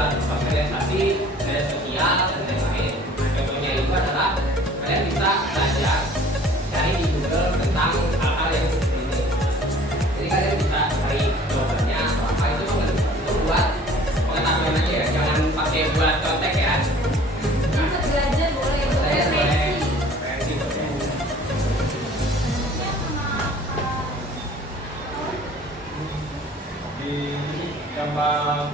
buat sosialisasi media sosial dan lain-lain. Contohnya itu adalah kalian bisa belajar cari di Google tentang hal-hal yang seperti ini. Jadi kalian bisa cari jawabannya atau apa itu buat pengetahuan aja ya, jangan pakai buat contek ya. Belajar boleh, referensi boleh. Di gampang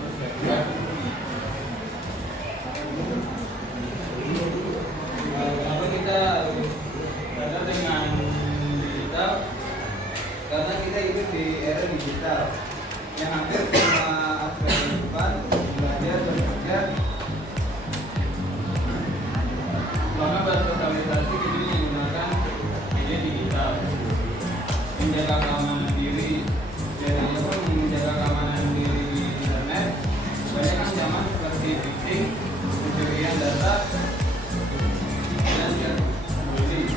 kenapa kita belajar dengan digital, karena kita hidup di era digital yang hampir semua aspek kehidupan, belajar, bekerja, bahkan bersosialisasi ini menggunakan media digital. Menjaga keamanan diri, biasanya pun menjaga keamanan diri di internet. Banyak ancaman seperti phishing, pencurian data, dan bullying.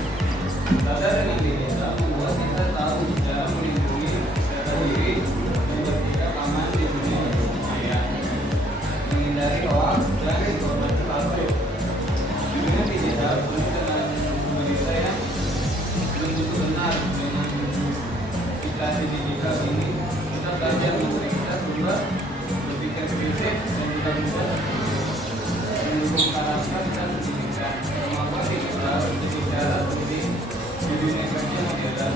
Sadar dengan digital membuat kita tahu cara melindungi data diri dan bersikap aman di dunia maya, menghindari hoax dan informasi palsu. Dengan digital, dengan berita yang belum tentu benar. Dengan aplikasi digital ini, kita belajar memeriksa sumber, berpikir kritis, dan kita bisa mendukung karakter dan pendidikan. Kemampuan digital untuk bicara lebih di dunia kerja modern,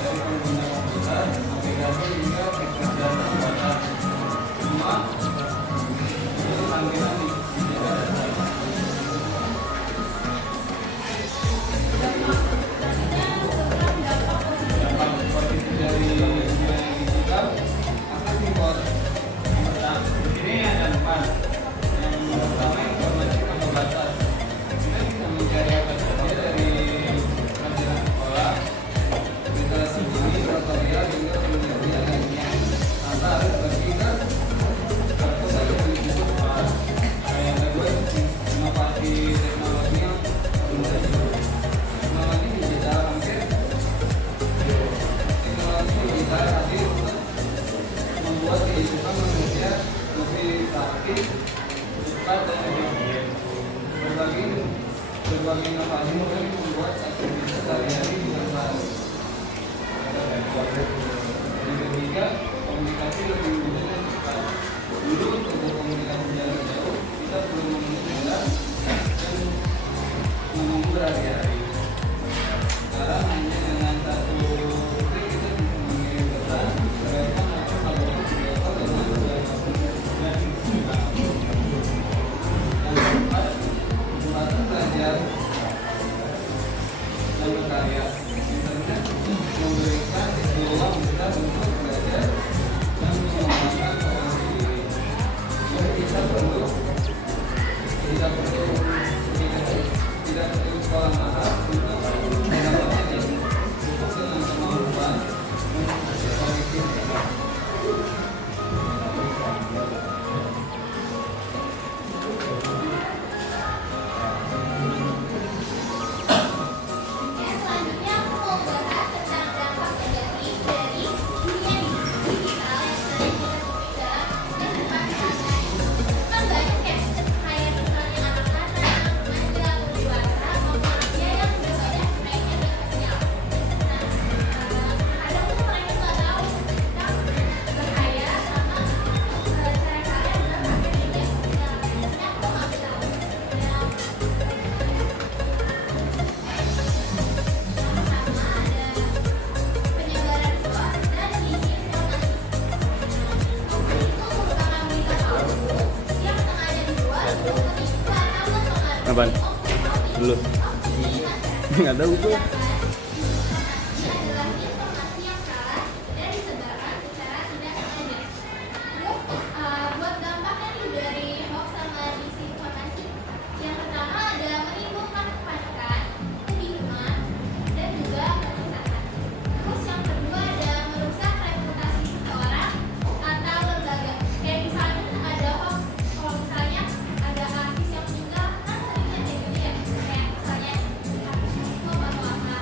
dari pengguna komputer, aplikasi hingga pekerjaan data. Semua itu panggilan digital data. Dampak positif dari dunia digital apa sih bos? Di sini ada 4. Yang pertama informasi tanpa batas. Kita bisa mencari apa saja dari pelajaran sekolah, bisa sendiri, tutorial hingga penelitian lainnya tanpa harus pergi ke perpus atau institut. Yang kedua inovasi teknologi yang teknologi digital hampir teknologi digital hadir untuk membuat kehidupan manusia lebih praktis, cepat dan efisien. Berbagai inovasi mulai membuat aktivitas sehari-hari dengan baru. Yang ketiga, komunikasi lebih mudah dan cepat. Dulu untuk berkomunikasi jarak jauh, kita perlu menunggu dan menunggu berhari-hari. Sekarang hanya dengan satu klik kita bisa mengirim pesan, telepon atau telepon video call dengan dan yang keempat, kesempatan belajar dan berkarya. Internet memberikan peluang kita untuk belajar dan mengembangkan potensi diri. Jadi kita tidak perlu sekolah mahal untuk mendapatkan ilmu. Cukup dengan kemampuan untuk berkomunikasi hebat. Selanjutnya aku mau bahas tentang dampak negatif dari dunia digital yang sering kita temui dalam kehidupan sehari-hari. Kan banyak ya, kayak misalnya anak-anak, remaja, dewasa, maupun lansia yang berbanyak mainnya di sosial. Kadang tuh mereka nggak tahu tentang bahaya sama cara-cara dalam pakai media sosial. Biasanya aku nggak tahu. Sama-sama ada penyebaran hoax dan disinformasi. Hoax itu merupakan berita palsu yang sengaja dibuat untuk menipu atau mempengaruhi Apaan? Dulu. opini masyarakat. Nggak tahu gue. Informasi adalah informasi yang salah dan disebarkan secara tidak sengaja. Terus buat dampaknya nih dari hoax sama disinformasi, yang pertama ada menimbulkan kepanikan, kebingungan, dan juga keresahan. Terus yang kedua ada merusak reputasi seseorang atau lembaga. Kayak misalnya ada hoax, kalau misalnya ada artis yang meninggal, kan seringnya kayak gitu ya. Kayak misalnya artis itu atau apa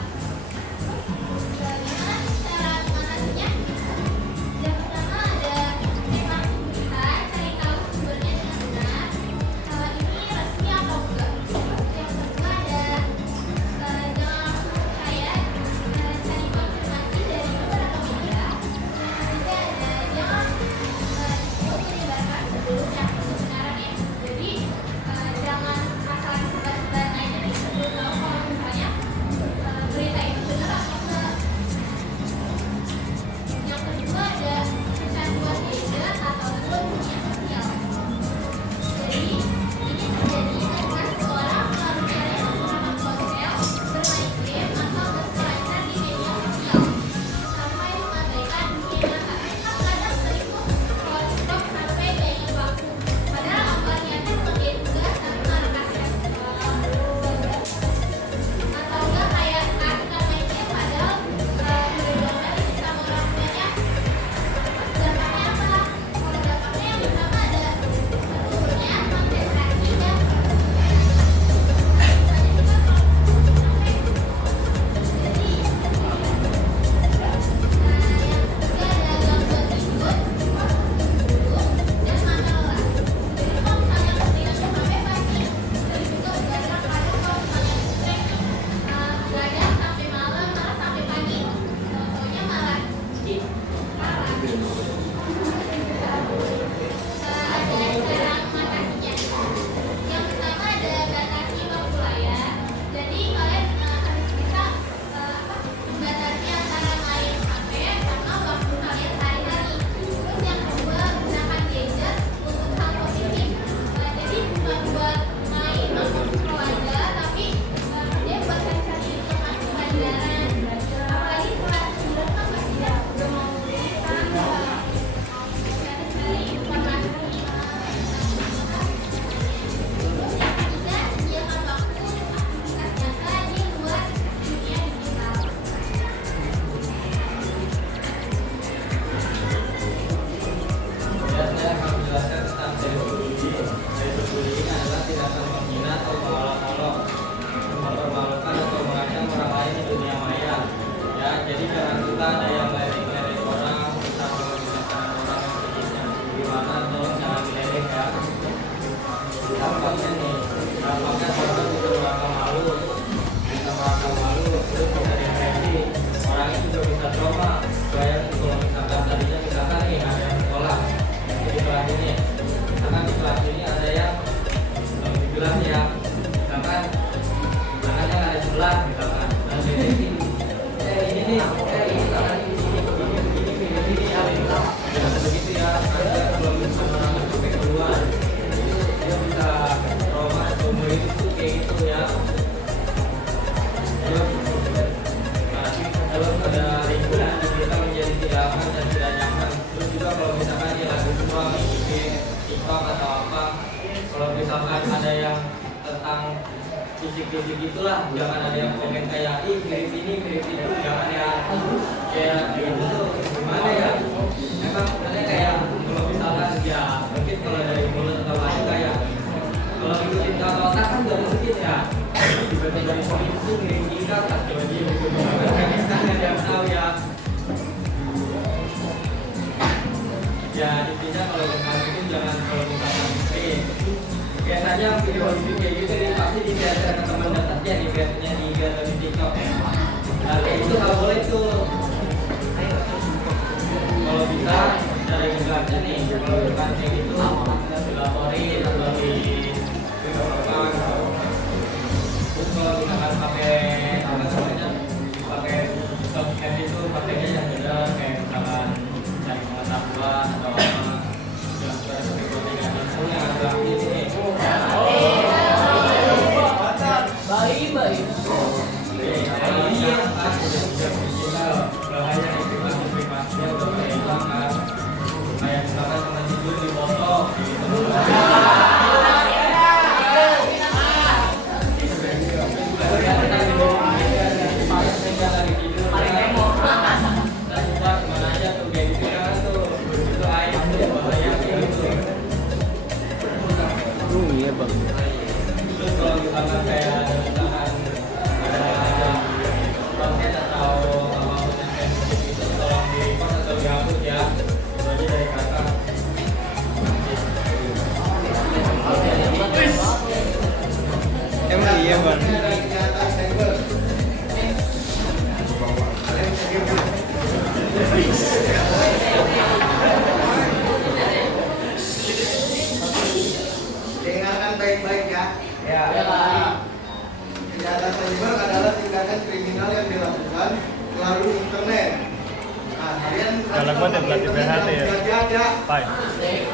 mahasiswa ngikutin TikTok atau apa. Kalau misalkan ada yang tentang fisik-fisik itulah, jangan ada yang komen kayak ih mirip ini mirip itu, jangan ya kayak gitu tuh gimana ya. Emang sebenarnya kayak kalau misalkan ya mungkin kalau dari mulut atau lain kayak kalau ngikutin kata-kata kan nggak mungkin ya tiba-tiba dari poin itu ngirim tingkat tak tiba-tiba gitu kan nggak ada yang tahu ya. Ya intinya kalau dengan itu jangan kalau misalkan biasanya video kayak gitu nih pasti di share ke teman dekatnya di biasanya di IG atau di TikTok. Nah kayak itu nggak boleh tuh. Kalau bisa cara menjelaskan nih, kalau bukan kayak gitu dilaporin atau di apa. Terus kalau misalkan pakai apa namanya pakai app itu pakainya yang beda kayak misalkan cari pengetahuan atau apa. Jangan pada pakai konten yang agak ini nih. Baik. Iya, kan udah bisa digital. Bahaya itu kan privasinya udah kayak hilang kan. Kayak misalkan teman tidur di foto gitu. Iya bang. Terus kalau misalkan kayak ada misalkan ada konten atau apapun yang kayak gitu tolong di post atau dihapus ya. Itu aja dari kakak. Emang iya bang. Dengarkan baik-baik ya. Ya. Kejahatan cyber adalah tindakan kriminal yang dilakukan melalui internet. Nah, kalian Galak banget ya pelatih PHT ya? Ada. Pai,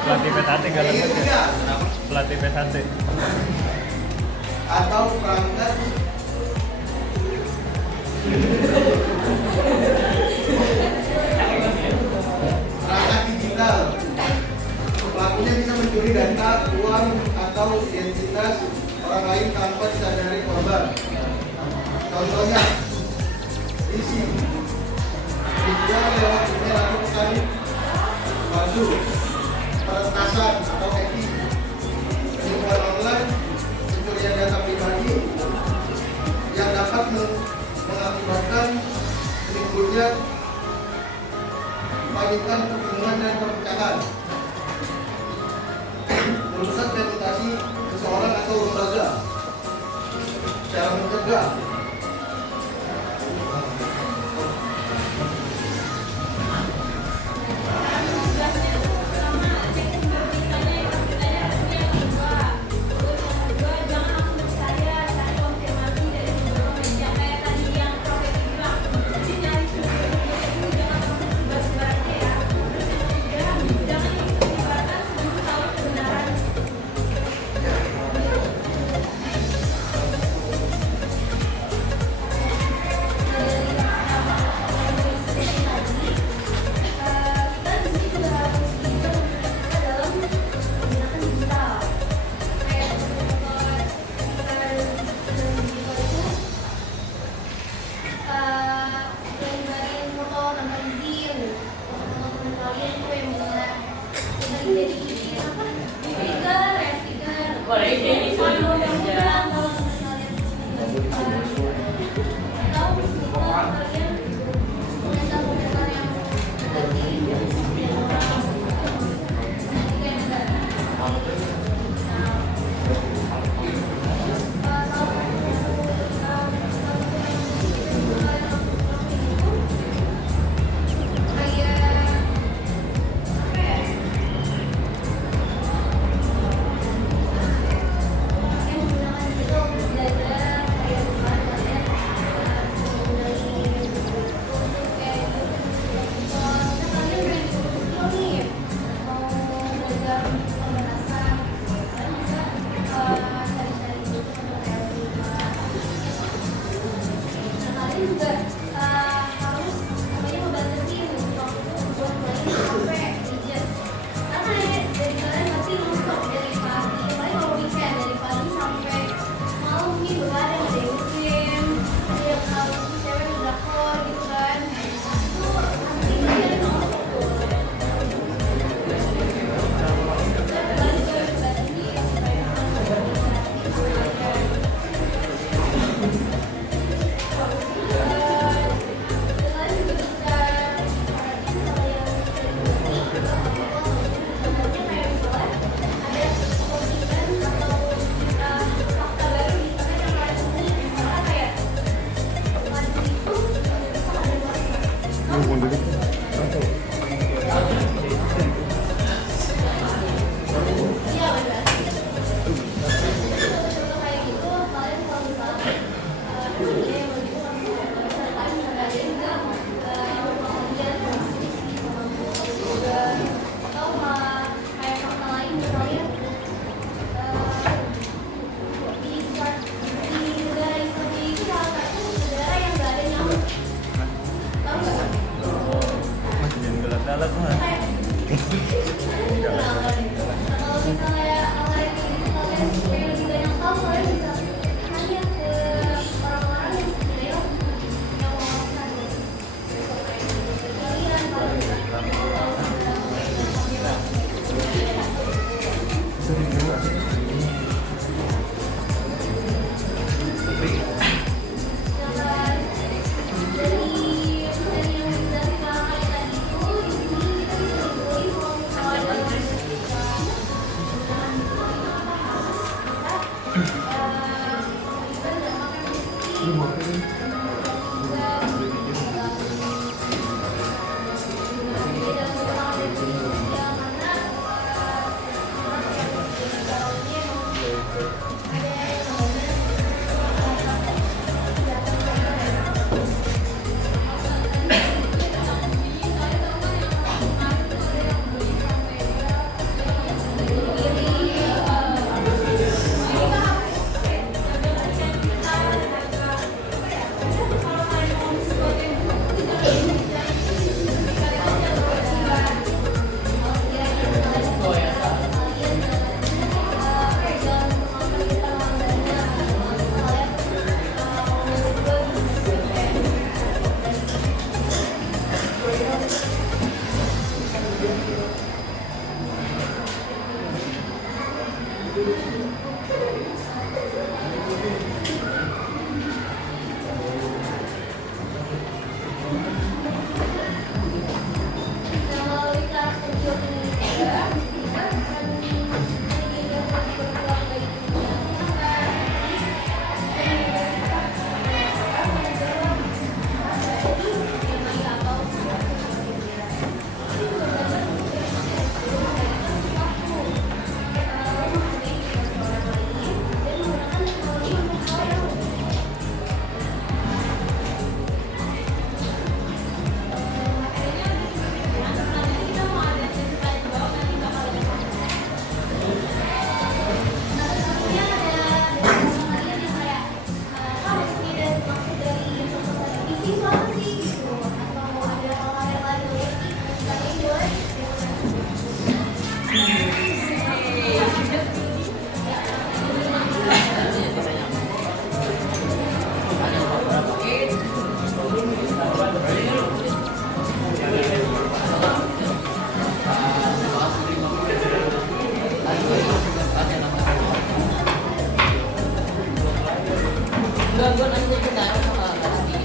pelatih PHT galak Iya, banget ya? Pelatih PHT. Atau perangkat digital. Pelakunya bisa mencuri data, uang, atau identitas orang lain tanpa disadari korban. Contohnya, isi dijual lewat email atau pesan palsu, peretasan atau hacking, penipuan online, pencurian data pribadi yang dapat mengakibatkan menimbulnya kepanikan, kebingungan, dan perpecahan, merusak reputasi seseorang atau lembaga. Cara mencegah: Kalau misalnya kalian pengen lebih banyak tahu, kalian bisa tanya ke orang-orang yang sebenarnya punya wawasan kalian kalau gue nanya ke Nara sama Rizky.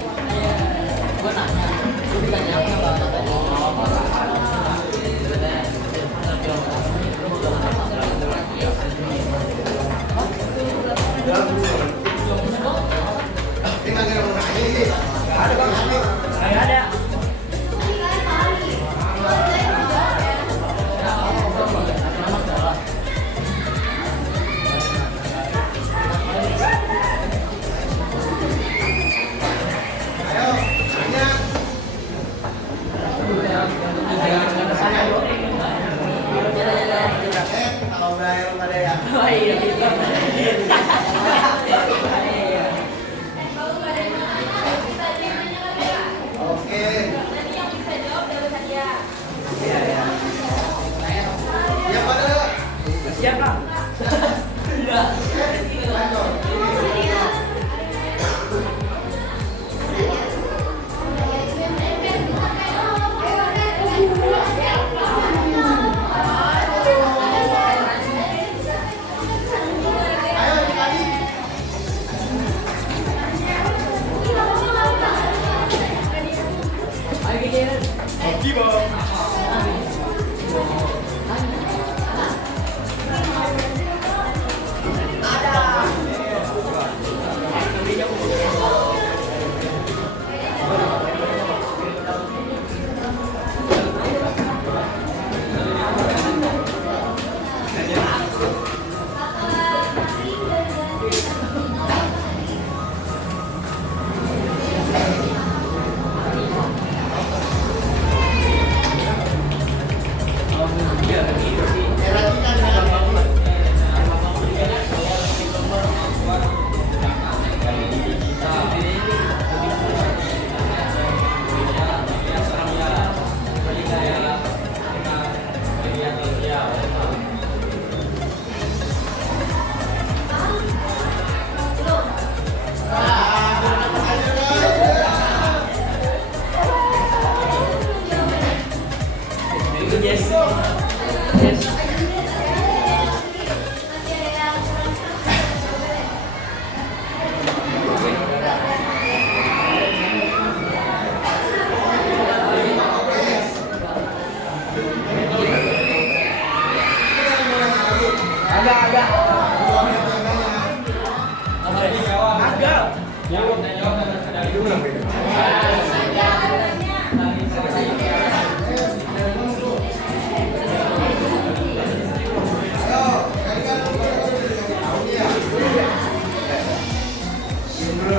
Gue nanya, gue ditanya sama tadi. Ini nggak ada orang ini. Ada bang, Ada. Oke, Bang.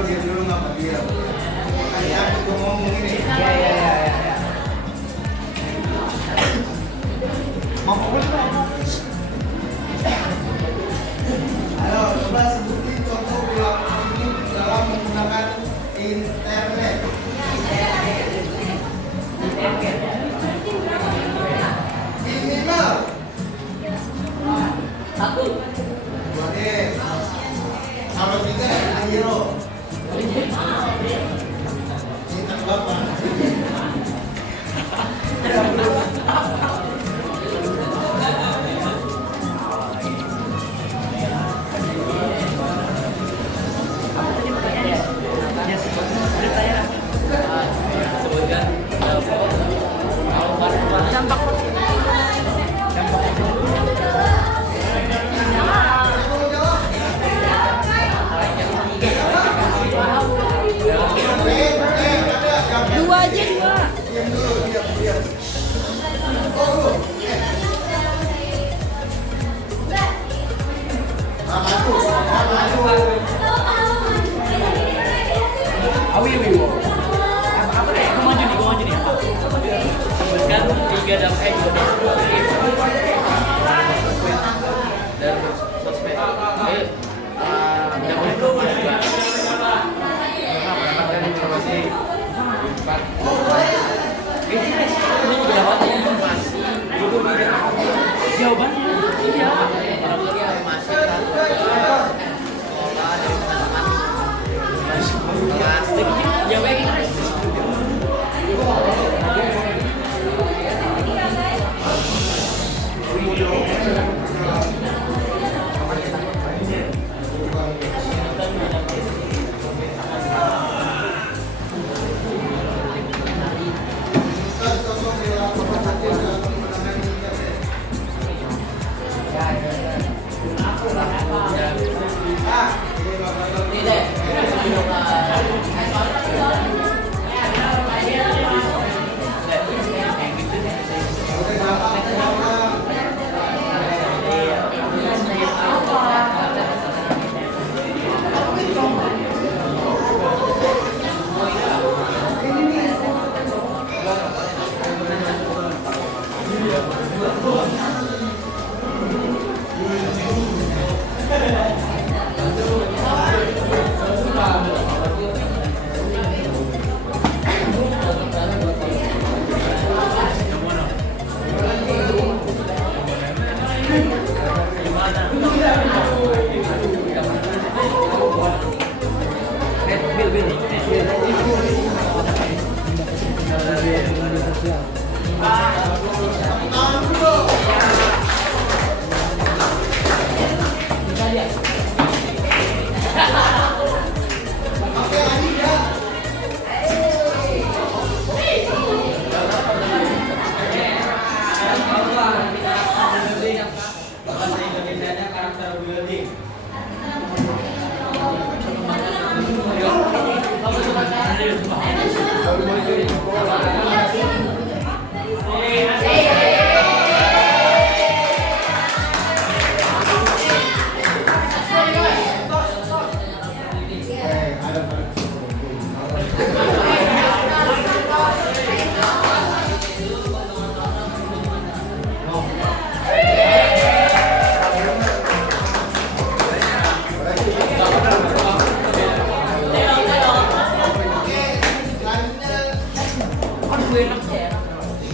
Diam dulu nggak diam. Kayak aku ngomong ini. Mau Halo, coba sebutin contoh ulang ini dalam menggunakan internet. Minimal. Satu. Oke. Sama tiga hero. Cinta bapak. Dua aja dua. Diam dulu, diam. Oh, Awi. Apa deh? Gue maju nih. Sebutkan 3 dampak 2 dan sosmed. Ayo. Dampak itu juga. Mendapatkan informasi. Ini juga dapat informasi. Jawabannya iya. Orang lagi informasi sekolah dari teman-teman kelas. Jawabnya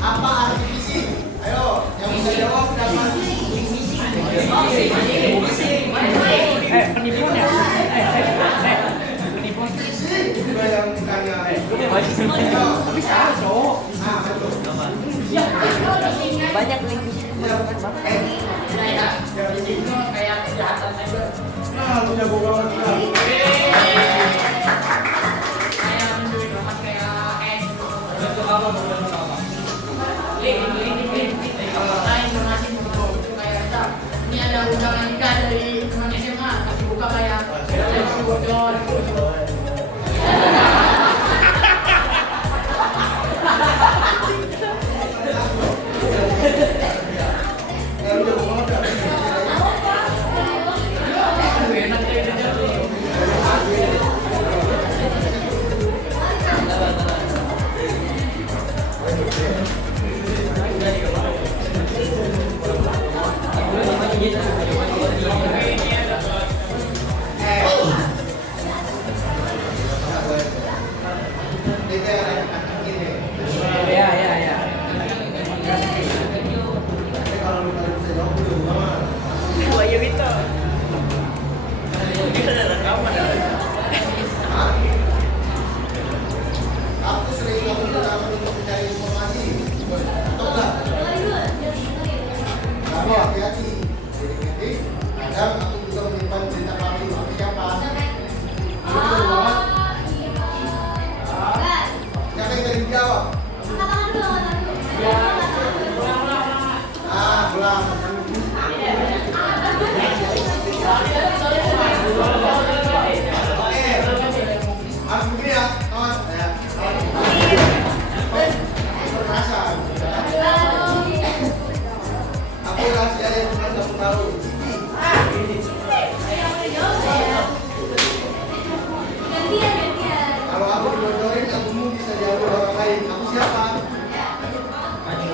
apa arti visi? Ayo, yang bisa jawab dapat. Penipuan ya? Penipuan. Visi juga yang tanya. Bisa, cowok. Nah, betul. Banyak nih. Ya, lu jago banget kan. Kayak mencuri kemas kayak Bentuk apa? Bentuk apa? Nah, informasi dulu kayak Cak, ini ada undangan nikah dari teman SMA, kasih buka kayak si bocor. Lu jago banget kan. Aduh, enak deh ini jadi. Itu yang anak ini. Ya, ya, ya. Tapi kalau lu tadi bisa jawab lu jago banget. Wah, ya Vito. Aku sering kamu bilang untuk mencari informasi. Atau enggak? Kamu hati-hati. Jadi kadang aku juga menyimpan cerita palsu. Aku siapa? Aku jago banget. Siapa yang tadi dijawab? Ulang. Oke. Harus begini ya, kawan. Ya. Perasaan. Aku kasih aja cuma kamu tahu. Kalau aku dibocorin, kamu bisa jauh orang lain. Aku siapa? Maju.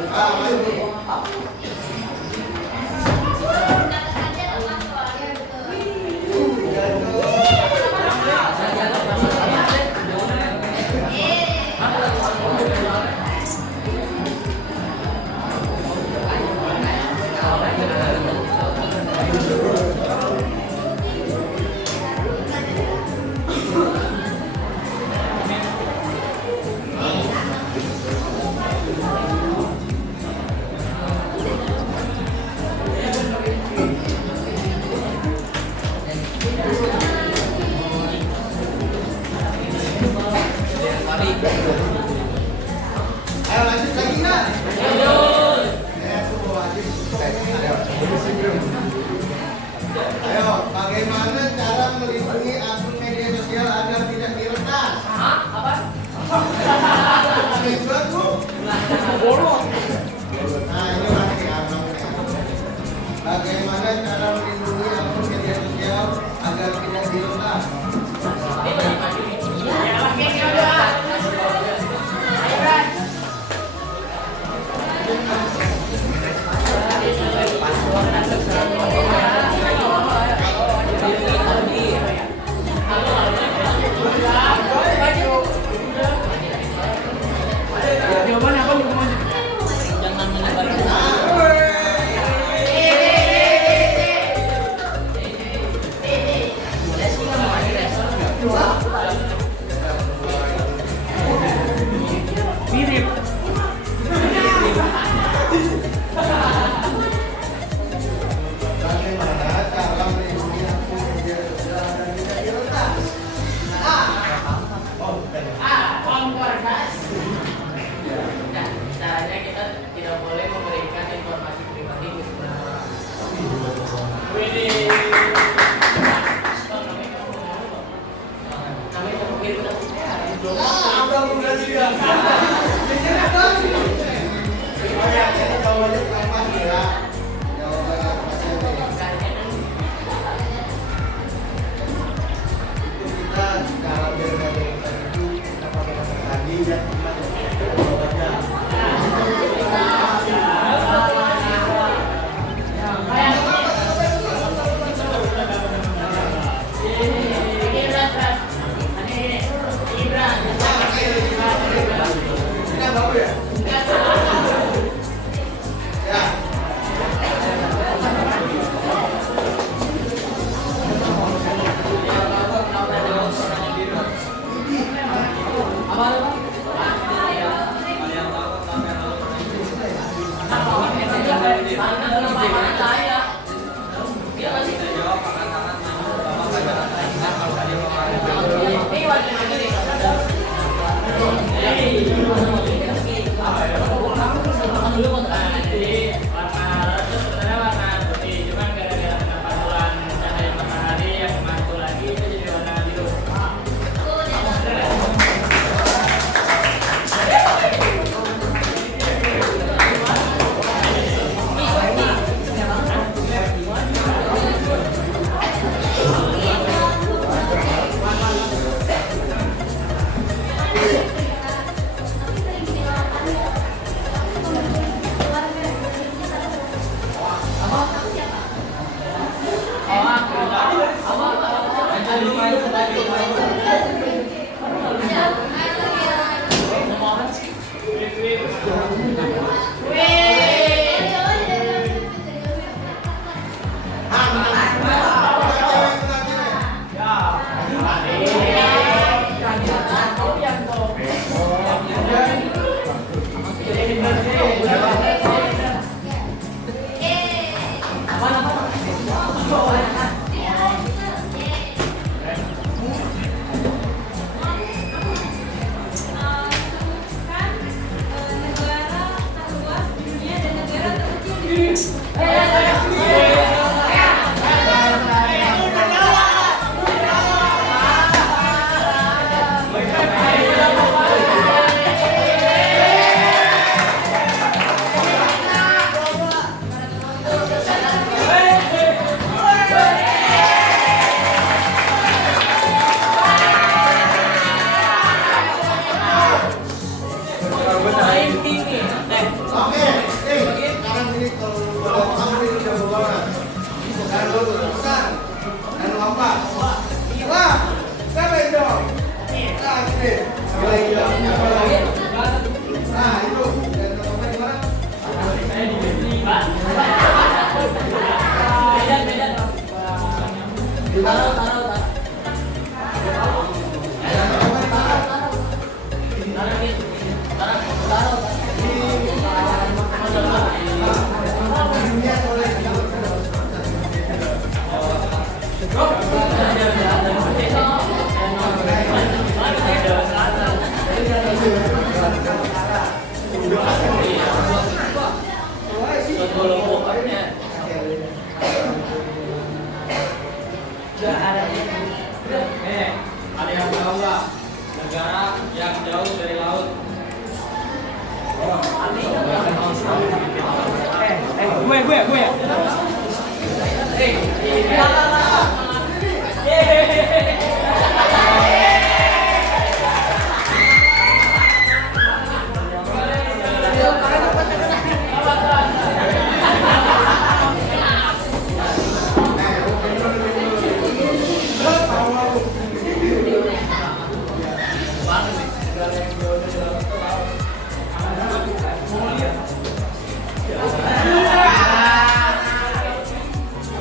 Ayo lanjut lagi nak. Ayo, bagaimana cara melindungi akun media sosial agar tidak diretas? Apa? Ribet lu. Nah, ini lagi abangnya. Bagaimana cara melindungi akun media sosial agar tidak diretas? Jangan menyebarkan. Bagaimana cara melindungi akun media sosial agar tidak diretas? Nah, caranya kita tidak boleh memberikan informasi pribadi ke semua orang. Kami mungkin udah Abang udah siap. Bicara dong. Oh ya, jadi jawabannya gampang ya. Jawabannya pasti kita cara biar nggak berhutang itu kita pakai kata tadi dan kita jawabannya. Ini yang baru ya? Ya. besar dan lompat. Wah, siapa yang jawab? Nah, gini. Gila. Siapa lagi? Nah, itu. Dan lompat gimana? Ada yang tahu nggak negara yang jauh dari laut? Gue ya.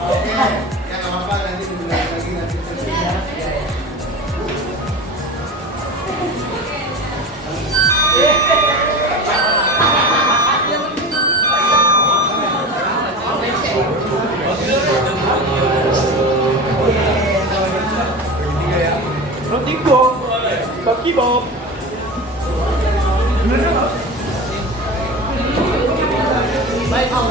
Oke, ya nggak apa-apa nanti diulang lagi nanti terusnya. Roti Bob. Baki Bob. Baik, Om.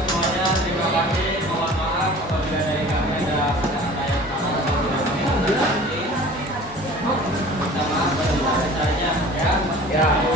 Semuanya terima kasih. Mohon maaf apabila dari kami ada kata-kata yang salah atau tidak berkenan. Minta maaf pada caranya ya.